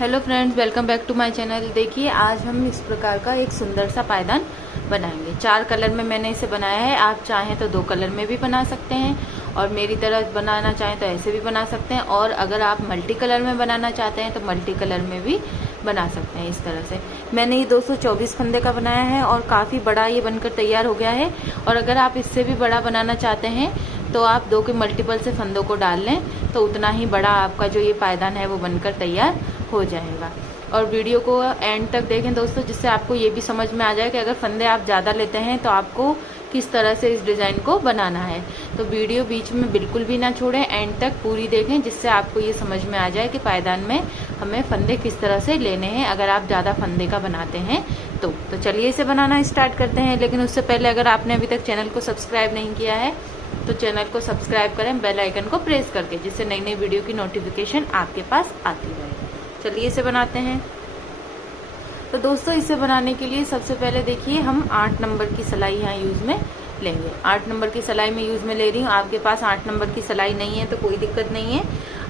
Hello friends, welcome back to my channel. देखिए आज हम इस प्रकार का एक सुंदर सा पायदान बनाएंगे। 4 कलर में मैंने इसे बनाया है। आप चाहें तो 2 कलर में भी बना सकते हैं और मेरी तरह बनाना चाहें तो ऐसे भी बना सकते हैं। और अगर आप मल्टी कलर में बनाना चाहते हैं तो मल्टी कलर में भी बना सकते हैं। इस तरह से मैंने ये 224 फंदे का बनाया है और काफ़ी बड़ा ये बनकर तैयार हो गया है। और अगर आप इससे भी बड़ा बनाना चाहते हैं तो आप 2 के मल्टीपल से फंदों को डाल लें तो उतना ही बड़ा आपका जो ये पायदान है वो बनकर तैयार हो जाएगा। और वीडियो को एंड तक देखें दोस्तों, जिससे आपको ये भी समझ में आ जाए कि अगर फंदे आप ज़्यादा लेते हैं तो आपको किस तरह से इस डिज़ाइन को बनाना है। तो वीडियो बीच में बिल्कुल भी ना छोड़ें, एंड तक पूरी देखें, जिससे आपको ये समझ में आ जाए कि पायदान में हमें फंदे किस तरह से लेने हैं अगर आप ज़्यादा फंदे का बनाते हैं तो चलिए इसे बनाना स्टार्ट करते हैं। लेकिन उससे पहले अगर आपने अभी तक चैनल को सब्सक्राइब नहीं किया है तो चैनल को सब्सक्राइब करें बेल आइकन को प्रेस करके, जिससे नई नई वीडियो की नोटिफिकेशन आपके पास आती रहे। चलिए इसे बनाते हैं। तो दोस्तों इसे बनाने के लिए सबसे पहले देखिए हम 8 नंबर की सिलाई यहाँ यूज में लेंगे। 8 नंबर की सिलाई में यूज में ले रही हूँ। आपके पास 8 नंबर की सिलाई नहीं है तो कोई दिक्कत नहीं है,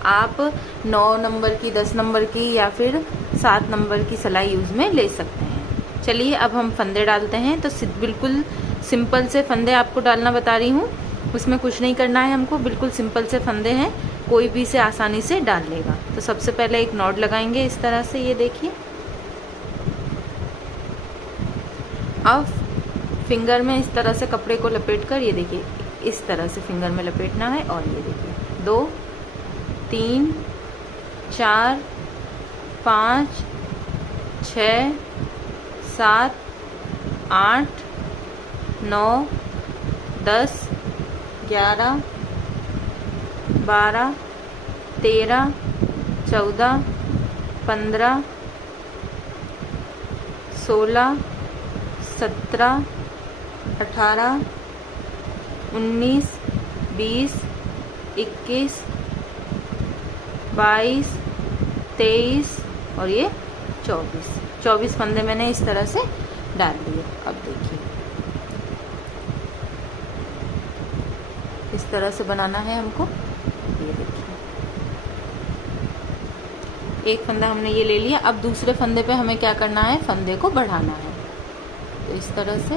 आप 9 नंबर की, 10 नंबर की या फिर 7 नंबर की सिलाई यूज में ले सकते हैं। चलिए अब हम फंदे डालते हैं। तो बिल्कुल सिंपल से फंदे आपको डालना बता रही हूँ, उसमें कुछ नहीं करना है हमको, बिल्कुल सिंपल से फंदे हैं, कोई भी इसे आसानी से डाल लेगा। तो सबसे पहले एक नॉट लगाएंगे इस तरह से, ये देखिए। अब फिंगर में इस तरह से कपड़े को लपेटकर, ये देखिए इस तरह से फिंगर में लपेटना है। और ये देखिए 2 3 4 5 6 7 8 9 10 11 12 13 14 15 16 17 18 19 20 21 22 23 और ये 24 फंदे मैंने इस तरह से डाल दिए। अब देखिए इस तरह से बनाना है हमको। ये देखिए एक फंदा हमने ये ले लिया। अब दूसरे फंदे पे हमें क्या करना है, फंदे को बढ़ाना है। तो इस तरह से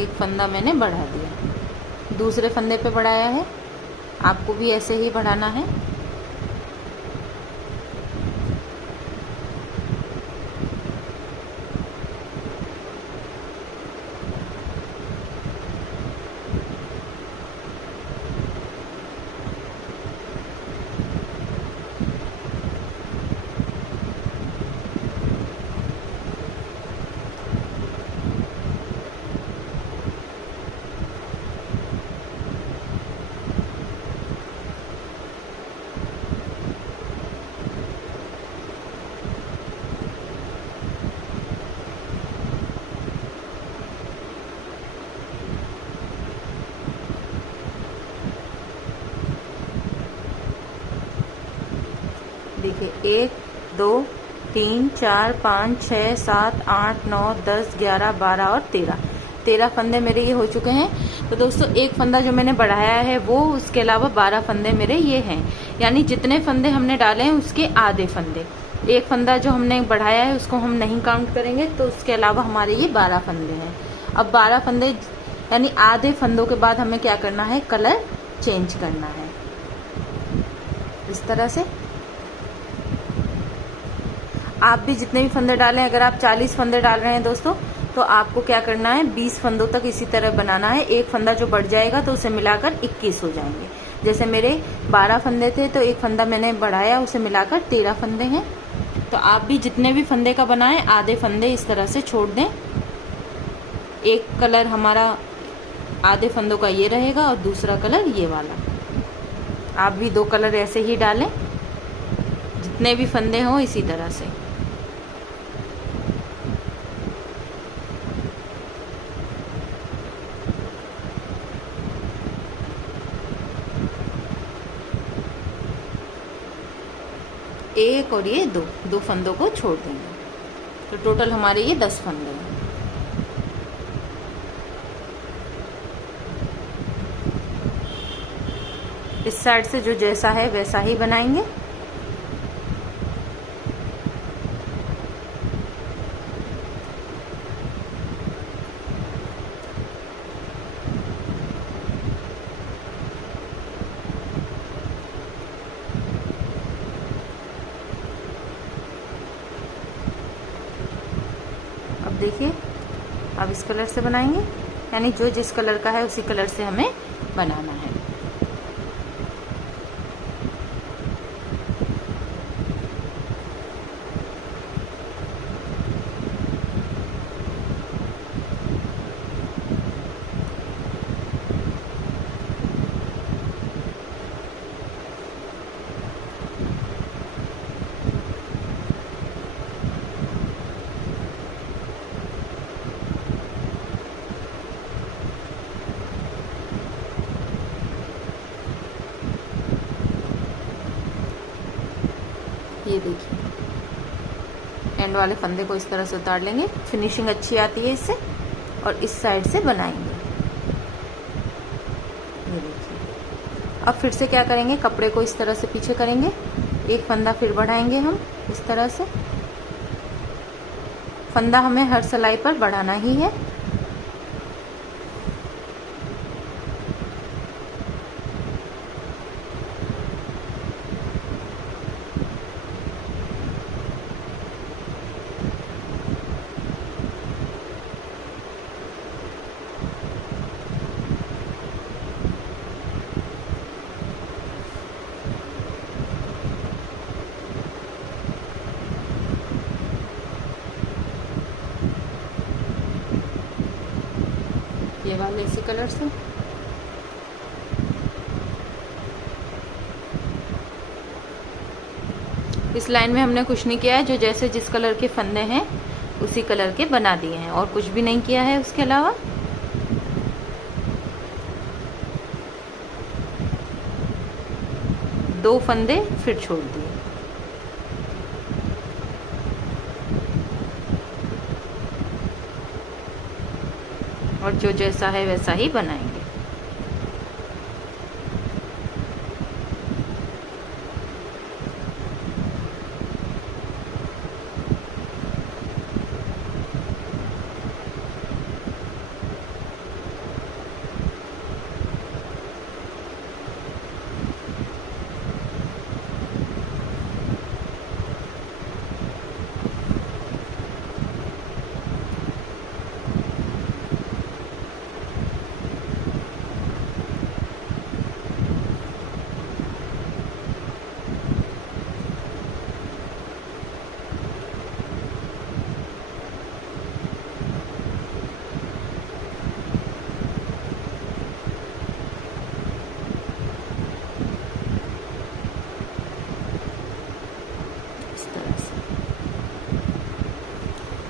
एक फंदा मैंने बढ़ा दिया, दूसरे फंदे पे बढ़ाया है। आपको भी ऐसे ही बढ़ाना है। देखिए 1 2 3 4 5 6 7 8 9 10 11 12 और 13 फंदे मेरे ये हो चुके हैं। तो दोस्तों एक फंदा जो मैंने बढ़ाया है वो, उसके अलावा 12 फंदे मेरे ये हैं, यानी जितने फंदे हमने डाले हैं उसके आधे फंदे। एक फंदा जो हमने बढ़ाया है उसको हम नहीं काउंट करेंगे, तो उसके अलावा हमारे ये 12 फंदे हैं। अब 12 फंदे यानी आधे फंदों के बाद हमें क्या करना है, कलर चेंज करना है इस तरह से। आप भी जितने भी फंदे डालें, अगर आप 40 फंदे डाल रहे हैं दोस्तों तो आपको क्या करना है, 20 फंदों तक इसी तरह बनाना है। एक फंदा जो बढ़ जाएगा तो उसे मिलाकर 21 हो जाएंगे। जैसे मेरे 12 फंदे थे तो एक फंदा मैंने बढ़ाया, उसे मिलाकर 13 फंदे हैं। तो आप भी जितने भी फंदे का बनाएं आधे फंदे इस तरह से छोड़ दें। एक कलर हमारा आधे फंदों का ये रहेगा और दूसरा कलर ये वाला। आप भी 2 कलर ऐसे ही डालें, जितने भी फंदे हों इसी तरह से। एक और ये 2 फंदों को छोड़ देंगे। तो टोटल हमारे ये 10 फंदे हैं। इस साइड से जो जैसा है वैसा ही बनाएंगे। अब देखिए, अब इस कलर से बनाएंगे, यानी जो जिस कलर का है उसी कलर से हमें बनाना है। ये देखिए, एंड वाले फंदे को इस तरह से उतार लेंगे, फिनिशिंग अच्छी आती है इससे। और इस साइड से बनाएंगे। ये देखिए, अब फिर से क्या करेंगे, कपड़े को इस तरह से पीछे करेंगे, एक फंदा फिर बढ़ाएंगे हम इस तरह से। फंदा हमें हर सिलाई पर बढ़ाना ही है। ये वाले इसी कलर से। इस लाइन में हमने कुछ नहीं किया है, जो जैसे जिस कलर के फंदे हैं उसी कलर के बना दिए हैं, और कुछ भी नहीं किया है उसके अलावा। दो फंदे फिर छोड़ दिए। और जो जैसा है वैसा ही बनाएंगे।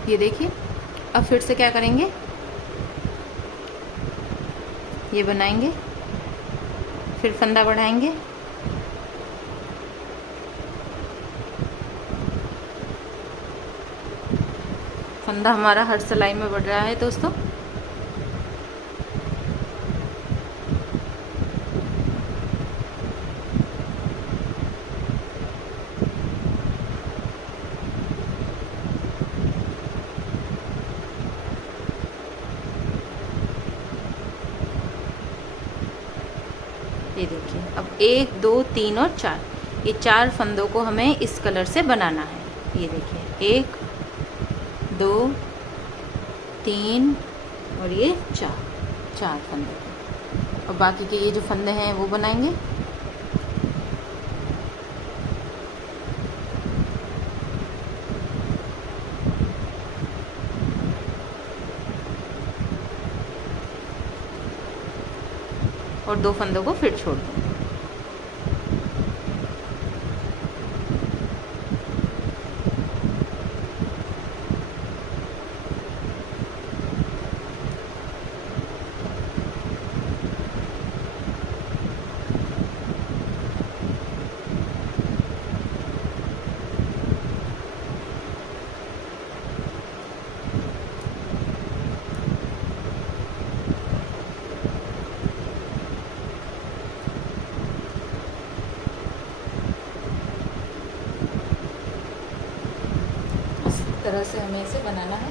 ये देखिए, अब फिर से क्या करेंगे, ये बनाएंगे, फिर फंदा बढ़ाएंगे, फंदा हमारा हर सिलाई में बढ़ रहा है दोस्तों। ये देखिए, अब 1 2 3 और 4, ये 4 फंदों को हमें इस कलर से बनाना है। ये देखिए, 1 2 3 और ये 4 फंदे। और बाकी के ये जो फंदे हैं वो बनाएंगे। और 2 फंदों को फिर छोड़ देंगे। तरह से हमें इसे बनाना है।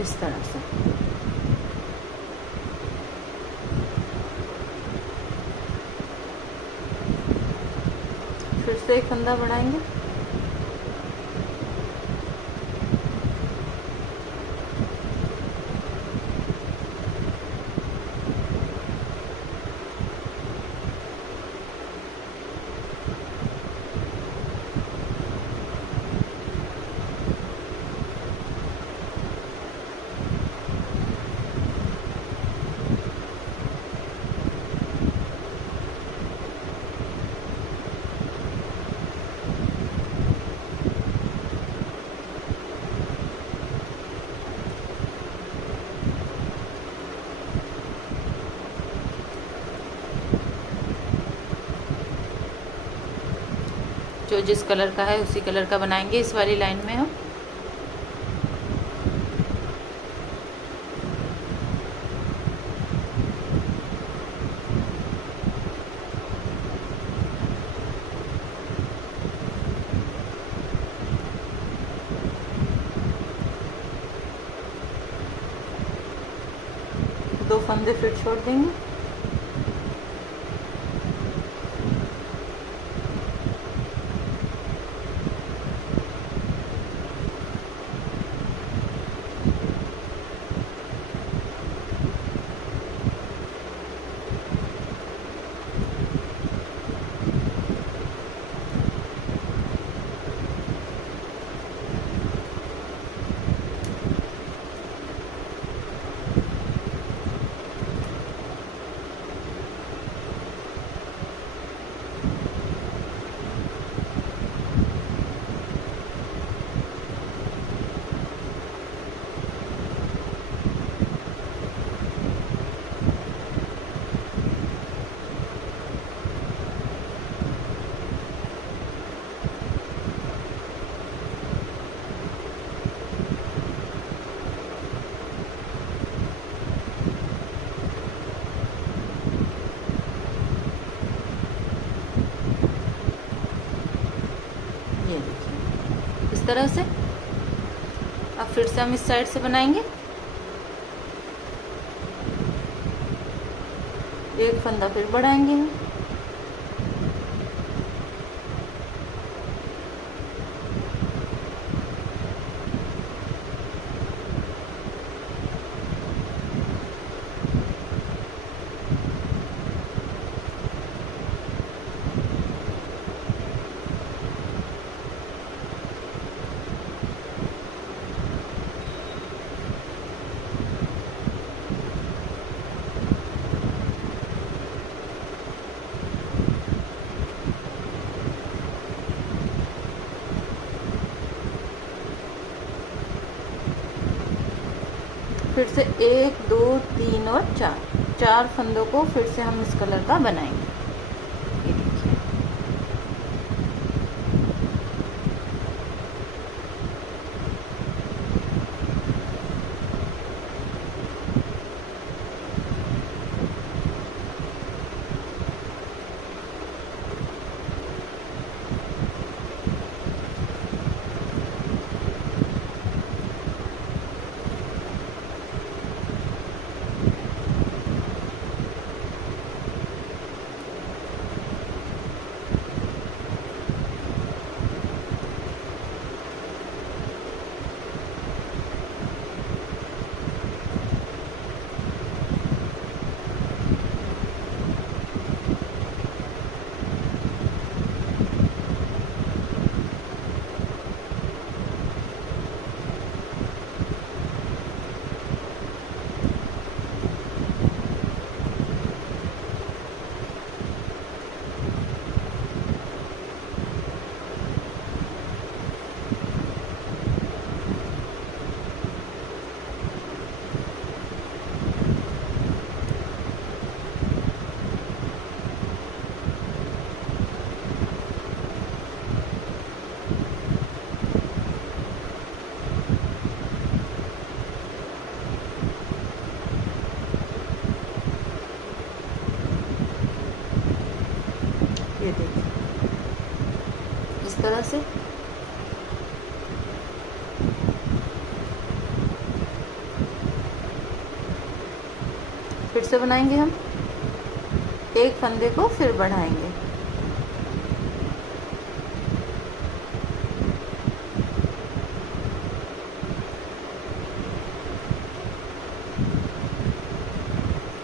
इस तरह से फिर से एक फंदा बढ़ाएंगे। जो जिस कलर का है उसी कलर का बनाएंगे इस वाली लाइन में हम। दो फंदे फिर छोड़ देंगे। ये देखिए इस तरह से। अब फिर से हम इस साइड से बनाएंगे। एक फंदा फिर बढ़ाएंगे हम। फिर से 1 2 3 और 4 फंदों को फिर से हम इस कलर का बनाएंगे। ये देखिए ये देखिए इस तरह से। फिर से बनाएंगे हम, एक फंदे को फिर बढ़ाएंगे।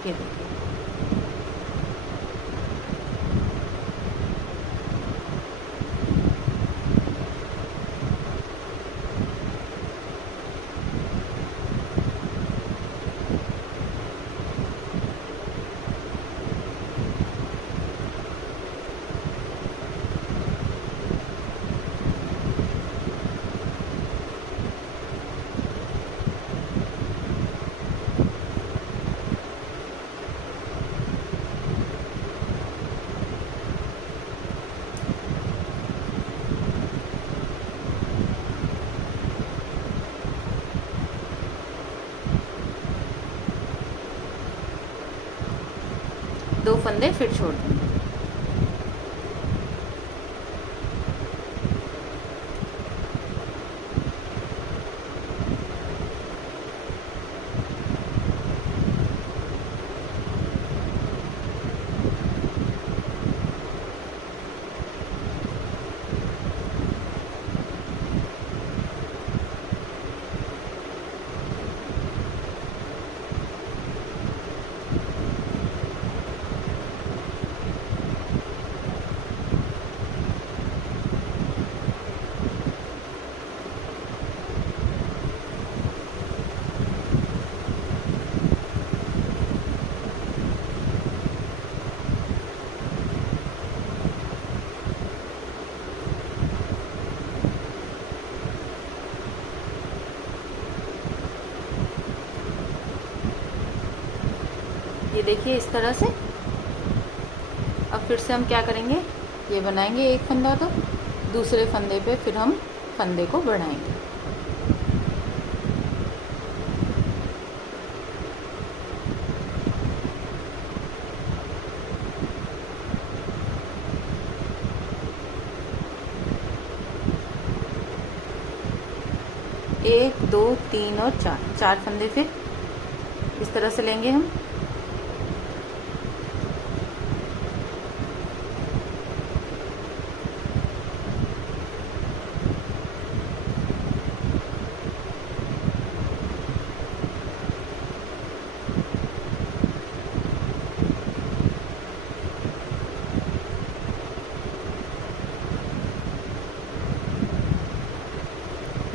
ये देखिए दो फंदे फिर छोड़ देंगे। ये देखिए इस तरह से। अब फिर से हम क्या करेंगे, ये बनाएंगे एक फंदा, तो दूसरे फंदे पे फिर हम फंदे को बढ़ाएंगे। एक, दो, तीन और चार, चार फंदे फिर इस तरह से लेंगे हम।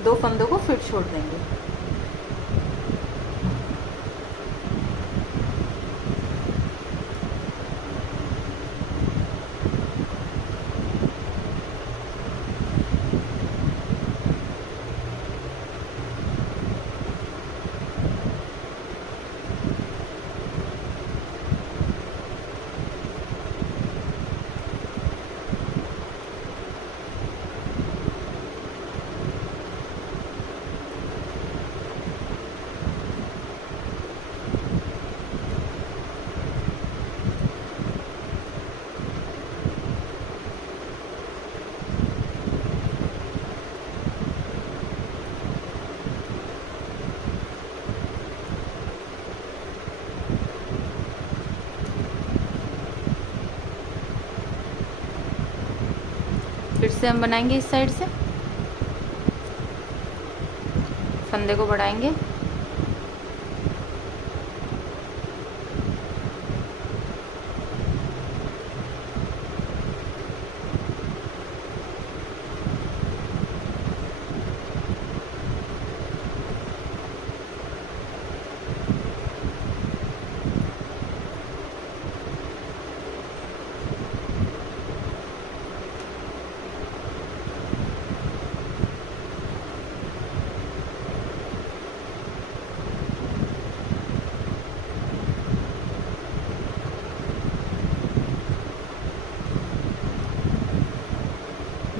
दो फंदों को फिर छोड़ देंगे। फिर से हम बनाएंगे इस साइड से, फंदे को बढ़ाएंगे।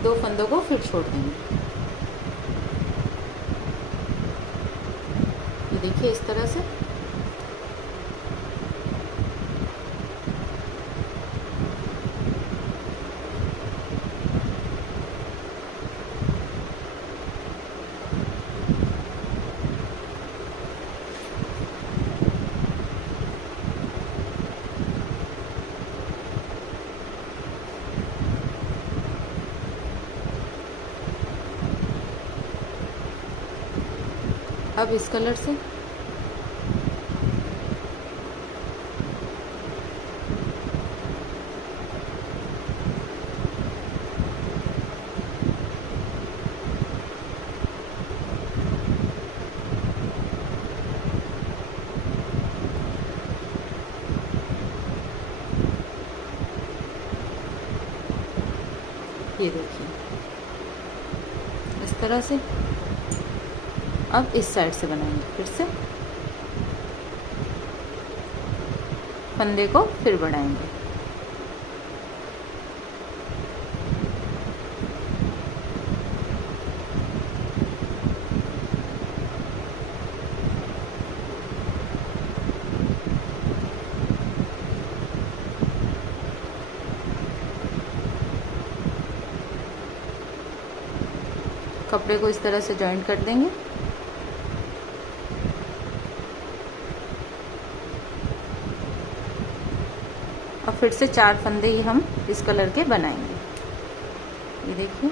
दो फंदों को फिर छोड़ देंगे। ये देखिए इस तरह से। अब इस कलर से ये देखिए इस तरह से। अब इस साइड से बनाएंगे फिर से, फंदे को फिर बढ़ाएंगे। कपड़े को इस तरह से जॉइंट कर देंगे। और फिर से 4 फंदे ही हम इस कलर के बनाएंगे। ये देखिए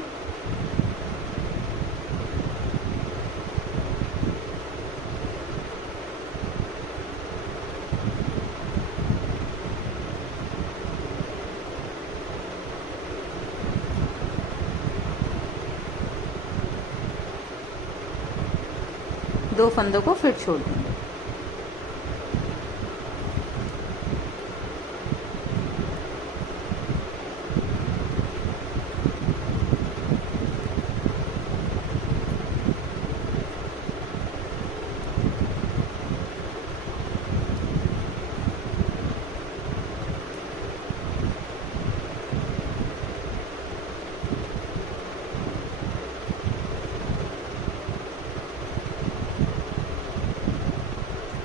दो फंदों को फिर छोड़ देंगे।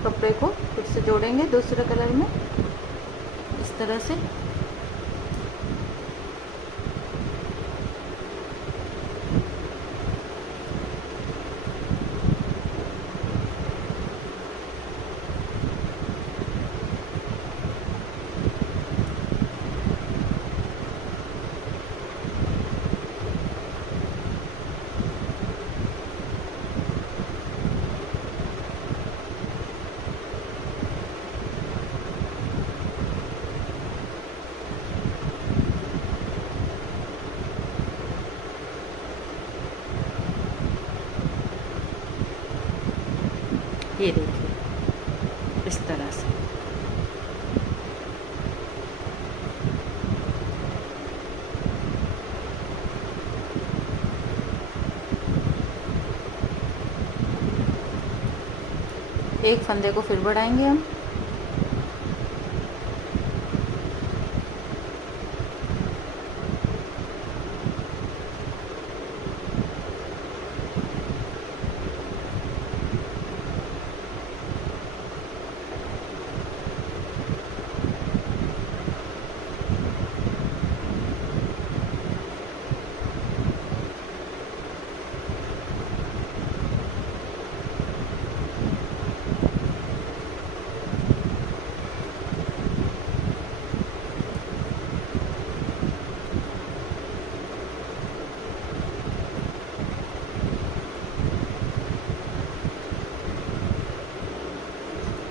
कपड़े को फिर से जोड़ेंगे दूसरे कलर में इस तरह से। ये देखिए इस तरह से। एक फंदे को फिर बढ़ाएंगे हम।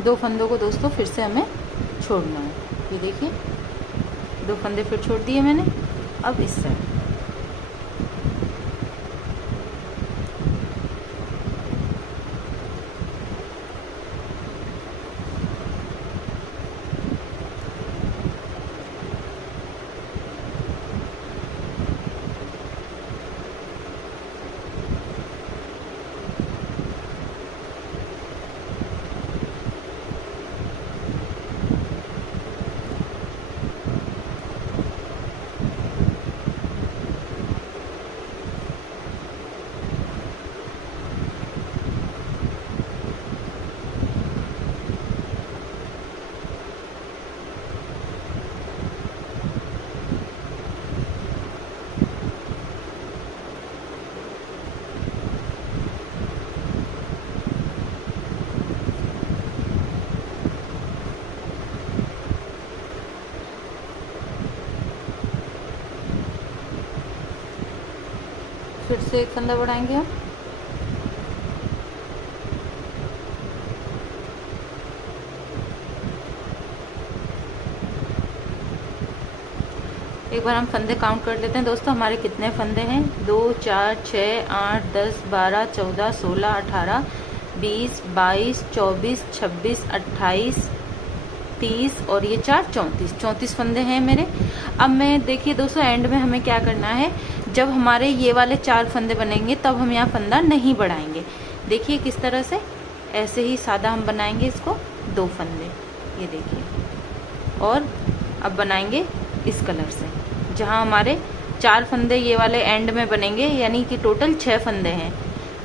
दो फंदों को दोस्तों फिर से हमें छोड़ना है। ये देखिए दो फंदे फिर छोड़ दिए मैंने। अब इस साइड फिर से एक फंदा बढ़ाएंगे हम। एक बार हम फंदे काउंट कर लेते हैं दोस्तों, हमारे कितने फंदे हैं। 2 4 6 8 10 12 14 16 18 20 22 24 26 28 30 और ये 4 34 फंदे हैं मेरे। अब मैं देखिए दोस्तों एंड में हमें क्या करना है, जब हमारे ये वाले 4 फंदे बनेंगे तब हम यहाँ फंदा नहीं बढ़ाएंगे। देखिए किस तरह से, ऐसे ही सादा हम बनाएंगे इसको 2 फंदे, ये देखिए। और अब बनाएंगे इस कलर से, जहाँ हमारे 4 फंदे ये वाले एंड में बनेंगे, यानी कि टोटल 6 फंदे हैं,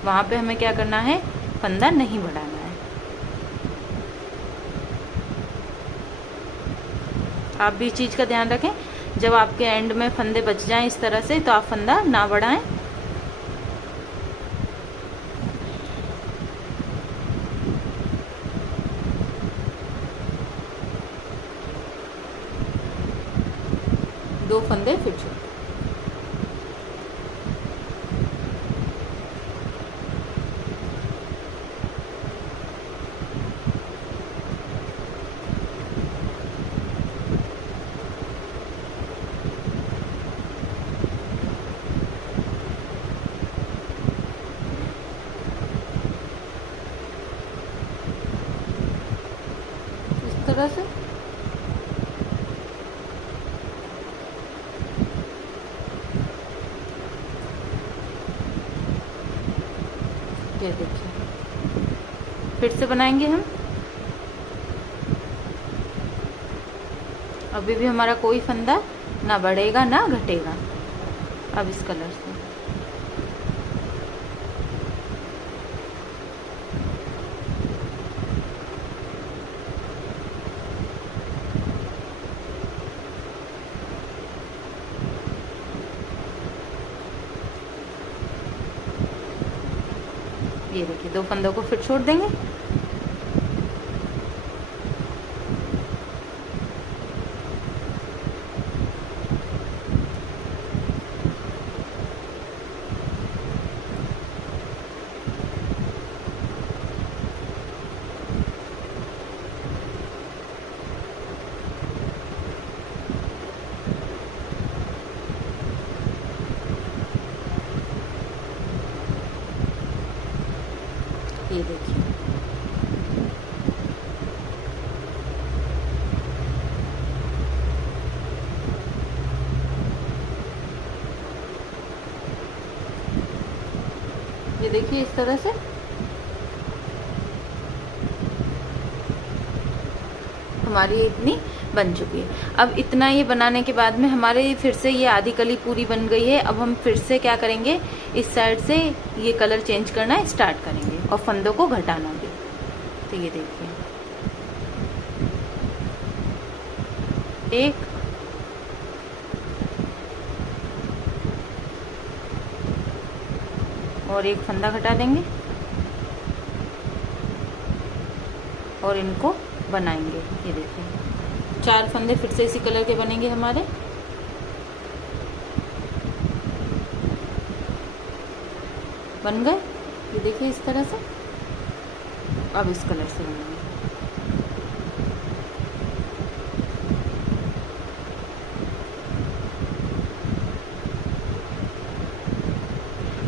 वहाँ पे हमें क्या करना है, फंदा नहीं बढ़ाना है। आप भी इस चीज़ का ध्यान रखें, जब आपके एंड में फंदे बच जाएं इस तरह से तो आप फंदा ना बढ़ाएं। दो फंदे फिर छोड़, इस तरह से। ये देखिए फिर से बनाएंगे हम। अभी भी हमारा कोई फंदा ना बढ़ेगा ना घटेगा। अब इस कलर से ये देखिए 2 फंदों को फिर छोड़ देंगे। ये देखिए इस तरह से हमारी इतनी बन चुकी है। अब इतना ये बनाने के बाद में हमारे फिर से ये आधी कली पूरी बन गई है। अब हम फिर से क्या करेंगे, इस साइड से ये कलर चेंज करना स्टार्ट करेंगे और फंदों को घटाना भी। तो ये देखिए एक और एक फंदा घटा देंगे और इनको बनाएंगे। ये देखिए 4 फंदे फिर से इसी कलर के बनेंगे हमारे। बन गए, ये देखिए इस तरह से। अब इस कलर से बनेंगे।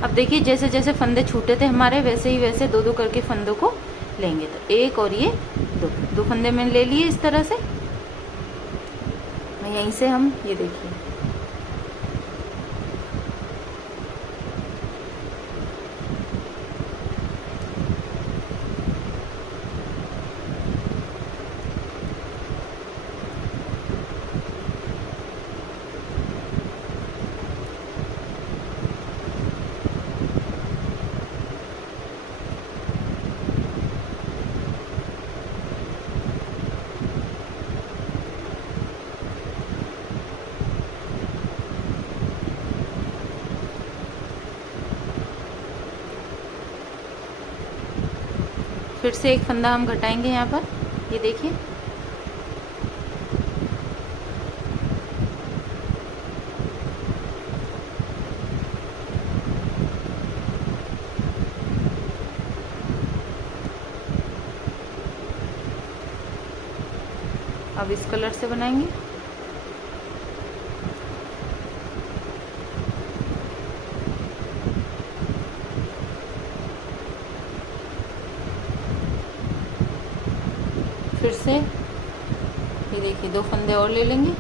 अब देखिए जैसे जैसे फंदे छूटे थे हमारे, वैसे ही वैसे 2-2 करके फंदों को लेंगे। तो एक और ये 2 फंदे मैंने ले लिए इस तरह से। यहीं से हम ये देखिए फिर से एक फंदा हम घटाएंगे यहाँ पर। ये देखिए अब इस कलर से बनाएंगे। फिर से ये देखिए 2 फंदे और ले लेंगे।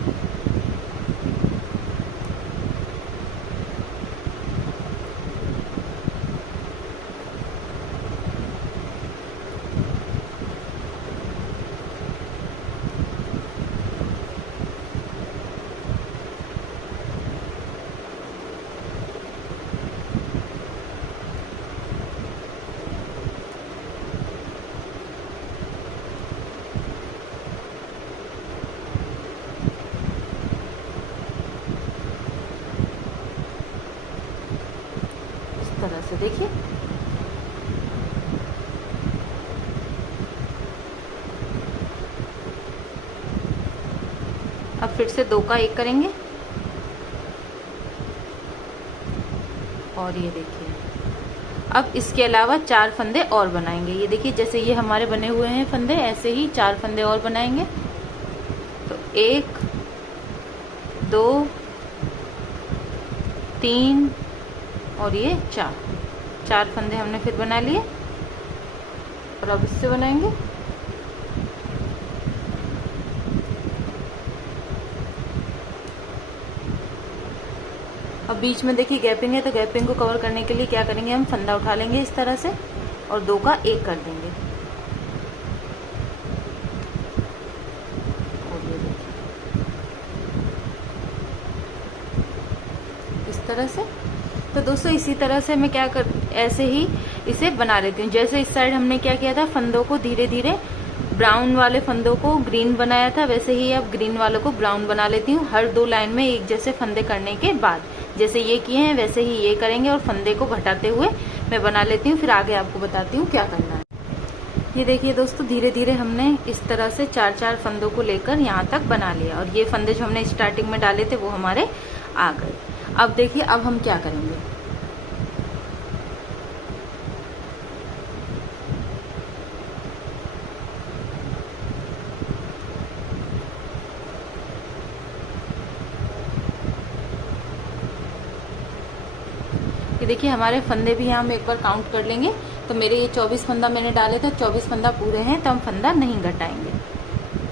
तरह से देखिए। अब फिर से 2 का 1 करेंगे और ये देखिए अब इसके अलावा 4 फंदे और बनाएंगे। ये देखिए जैसे ये हमारे बने हुए हैं फंदे, ऐसे ही 4 फंदे और बनाएंगे। तो 1 2 3 और ये 4 फंदे हमने फिर बना लिए और अब इससे बनाएंगे। अब बीच में देखिए गैपिंग है, तो गैपिंग को कवर करने के लिए क्या करेंगे, हम फंदा उठा लेंगे इस तरह से और 2 का 1 कर देंगे। और ये देखिए इस तरह से। तो दोस्तों इसी तरह से मैं ऐसे ही इसे बना लेती हूँ। जैसे इस साइड हमने क्या किया था, फंदों को धीरे धीरे ब्राउन वाले फंदों को ग्रीन बनाया था, वैसे ही अब ग्रीन वालों को ब्राउन बना लेती हूँ। हर 2 लाइन में एक जैसे फंदे करने के बाद जैसे ये किए हैं वैसे ही ये करेंगे और फंदे को घटाते हुए मैं बना लेती हूँ। फिर आगे आपको बताती हूँ क्या करना है। ये देखिए दोस्तों धीरे धीरे हमने इस तरह से 4 फंदों को लेकर यहाँ तक बना लिया और ये फंदे जो हमने स्टार्टिंग में डाले थे वो हमारे आ गए। अब देखिए अब हम क्या करेंगे, ये देखिए हमारे फंदे भी यहाँ हम एक बार काउंट कर लेंगे। तो मेरे ये 24 फंदा मैंने डाले थे, 24 फंदा पूरे हैं, तो हम फंदा नहीं घटाएंगे,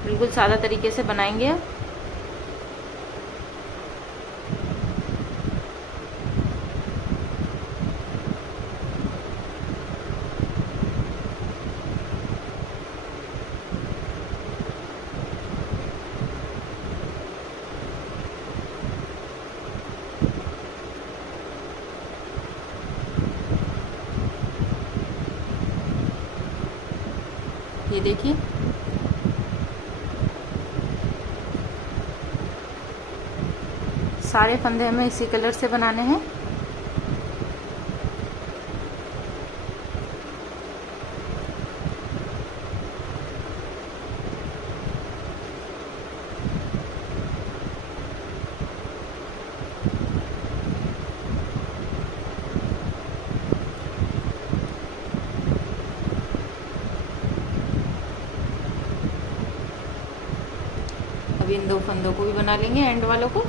बिल्कुल सादा तरीके से बनाएंगे। अब ये देखिए सारे फंदे हमें इसी कलर से बनाने हैं। अब इन 2 फंदों को भी बना लेंगे, एंड वालों को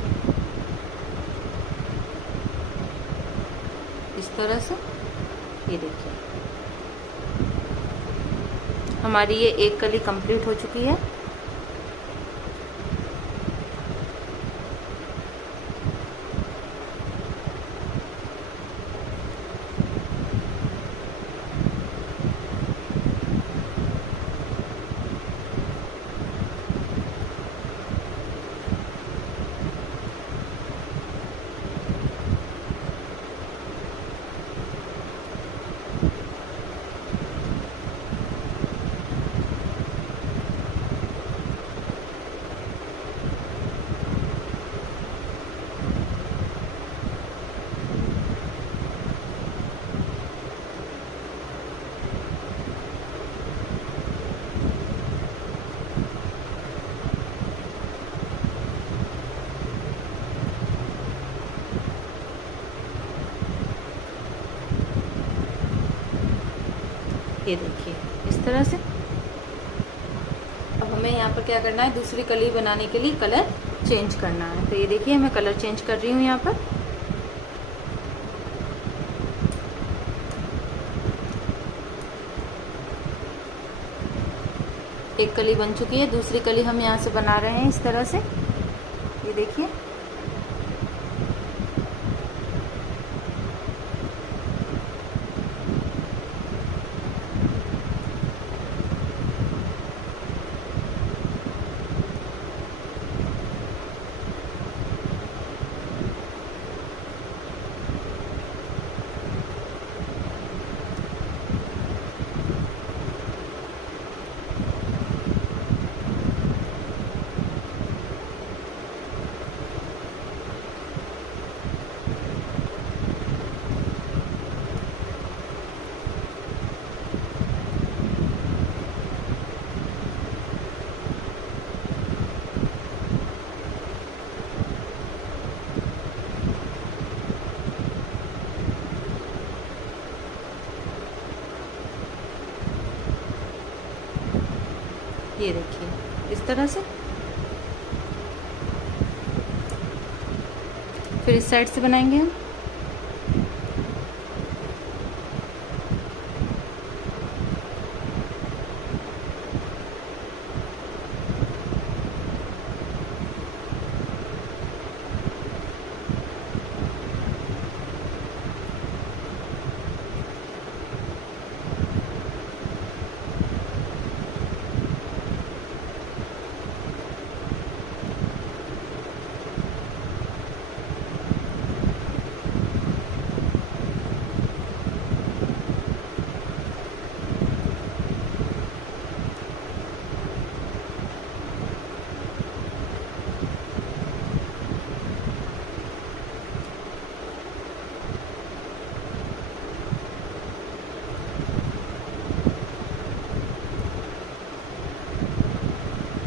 इस तरह से। ये देखिए हमारी ये एक कली कंप्लीट हो चुकी है। ये देखिए इस तरह से। अब हमें यहाँ पर क्या करना है, दूसरी कली बनाने के लिए कलर चेंज करना है। तो ये देखिए मैं कलर चेंज कर रही हूँ यहाँ पर। एक कली बन चुकी है, दूसरी कली हम यहाँ से बना रहे हैं इस तरह से। ये देखिए, ये देखिए इस तरह से। फिर इस साइड से बनाएंगे हम।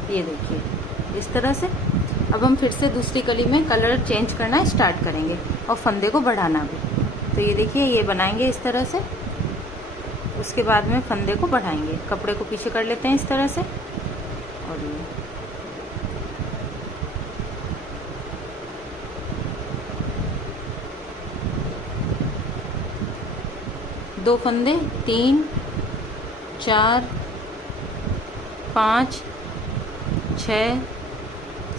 ये देखिए इस तरह से। अब हम फिर से दूसरी कली में कलर चेंज करना स्टार्ट करेंगे और फंदे को बढ़ाना भी। तो ये देखिए, ये बनाएंगे इस तरह से। उसके बाद में फंदे को बढ़ाएंगे, कपड़े को पीछे कर लेते हैं इस तरह से। और ये दो फंदे, 3 4 5 6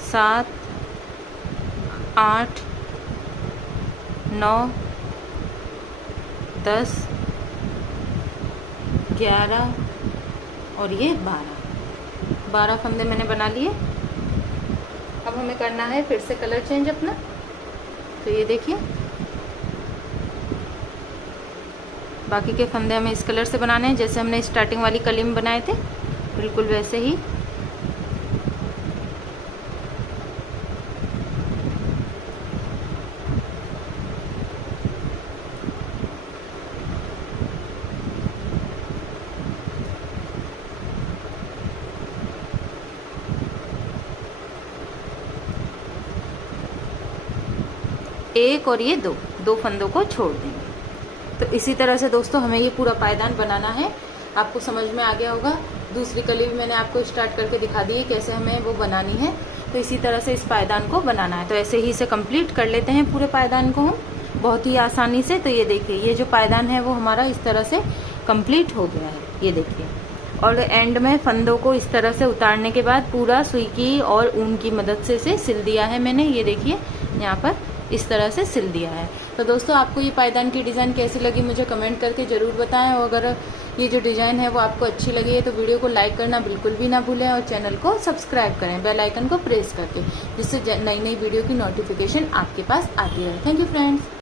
7 8 9 10 11 और ये 12 फंदे मैंने बना लिए। अब हमें करना है फिर से कलर चेंज अपना। तो ये देखिए, बाकी के फंदे हमें इस कलर से बनाने हैं जैसे हमने स्टार्टिंग वाली कली में बनाए थे, बिल्कुल वैसे ही। एक और ये दो फंदों को छोड़ देंगे। तो इसी तरह से दोस्तों हमें ये पूरा पायदान बनाना है। आपको समझ में आ गया होगा। दूसरी कली भी मैंने आपको स्टार्ट करके दिखा दी है कैसे हमें वो बनानी है। तो इसी तरह से इस पायदान को बनाना है। तो ऐसे ही इसे कंप्लीट कर लेते हैं पूरे पायदान को हम बहुत ही आसानी से। तो ये देखिए, ये जो पायदान है वो हमारा इस तरह से कंप्लीट हो गया है। ये देखिए, और एंड में फंदों को इस तरह से उतारने के बाद पूरा सुई की और ऊन की मदद से इसे सिल दिया है मैंने। ये देखिए, यहाँ पर इस तरह से सिल दिया है। तो दोस्तों आपको ये पायदान की डिज़ाइन कैसी लगी मुझे कमेंट करके ज़रूर बताएं। और अगर ये जो डिज़ाइन है वो आपको अच्छी लगी है तो वीडियो को लाइक करना बिल्कुल भी ना भूलें और चैनल को सब्सक्राइब करें बेल आइकन को प्रेस करके, जिससे नई नई वीडियो की नोटिफिकेशन आपके पास आती रहे। Thank you friends.